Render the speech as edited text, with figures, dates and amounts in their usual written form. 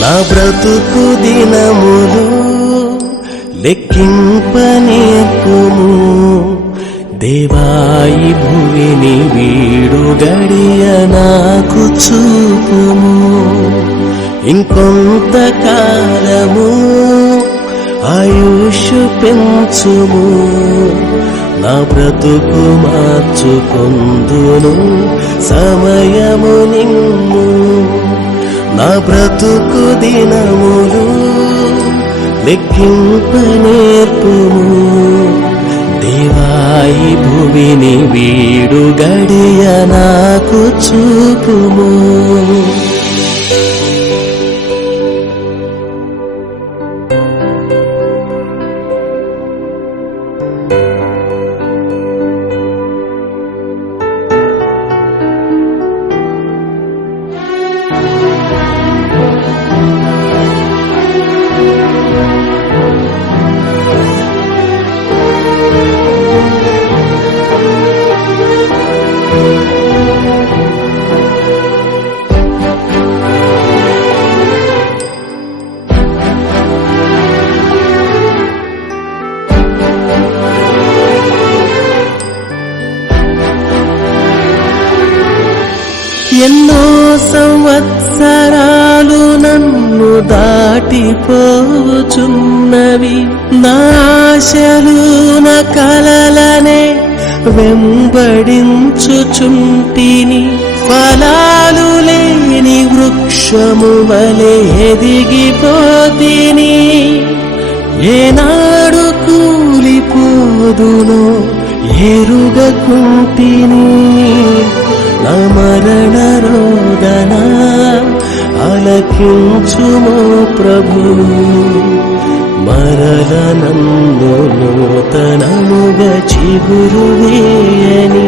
నా బ్రతుకు దినములు లెక్కింపనేర్పుము దేవాయి భూమిని వీడు గడియ నాకు చూపుము ఇంకొంత కాలము ఆయుష్ పెంచుము నా బ్రతుకు మార్చుకొందును సమయము నిన్ను నా బ్రతుకు దినములు లెక్కింపనేర్పుము దేవాయి భూమిని వీడు గడియ నాకు చూపుము ఎన్నో సంవత్సరాలు నన్ను దాటిపోచున్నవి నా ఆశలు నా కలలనే వెంబడించుచుంటిని ఫలాలు లేని వృక్షము వలె ఎదిగిపోతిని ఏనాడు కూలిపోదునో ఎరుగకుంటిని నా మరణ రోదన ఆలకించుమో ప్రభు మరల నన్ను నూతనముగా చిగురు వేయని